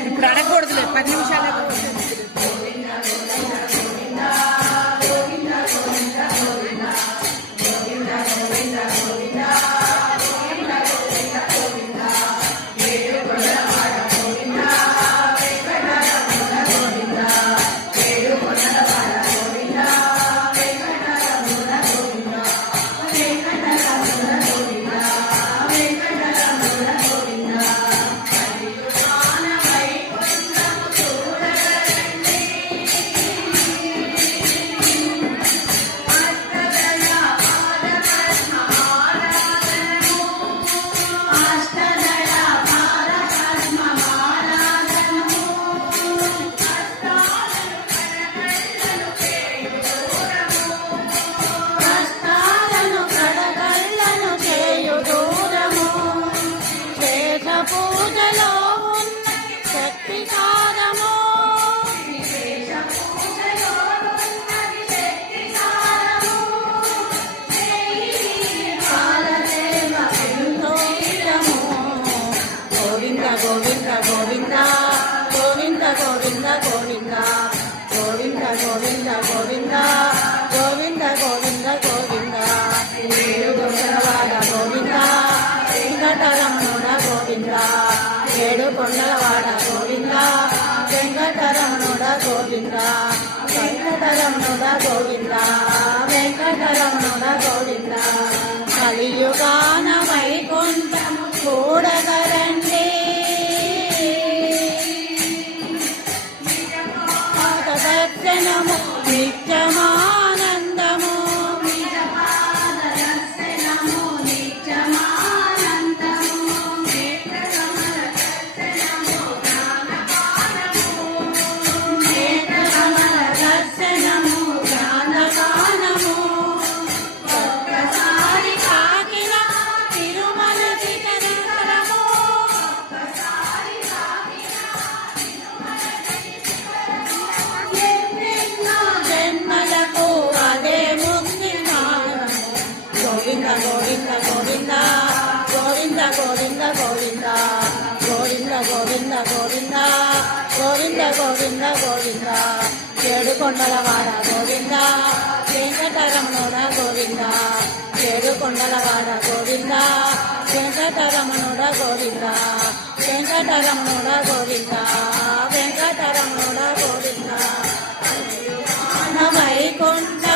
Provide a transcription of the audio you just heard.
ఇప్పుడు అడగకూడదులే 10 నిమిషాలు. గోవింద గోవింద గోవింద గోవింద గోవింద గోవింద గోవింద గోవింద గోవింద గోవింద గోవింద ఏడు కొండలవాడ గోవింద వెంకటరమణ గోవింద ఏడు కొండలవాడ గోవింద వెంకటరమణ గోవింద వెంకటరమణ గోవింద వెంకటరమణ గోవింద కలియుగాన వైకుంఠము చూడగరండి దర్శనము నిత్యమానందము దర్శనము నిత్యమానందము నేత్రకమల దర్శనము గానగానము ఒక్కసారి కాకిన తిరుమల శిఖరము జన్మలకు అదే ముక్తి మార్గము గోవింద గోవింద గోవింద గోవింద గోవింద గోవింద గోవింద గోవింద గోవింద గోవింద గోవింద గోవింద ఏడు కొండలవాడ గోవింద వెంకటరమణ గోవింద ఏడు కొండలవాడ గోవింద వెంకటరమణ గోవింద వెంకటరమణ గోవింద వెంకటరమణ గోవింద కొండ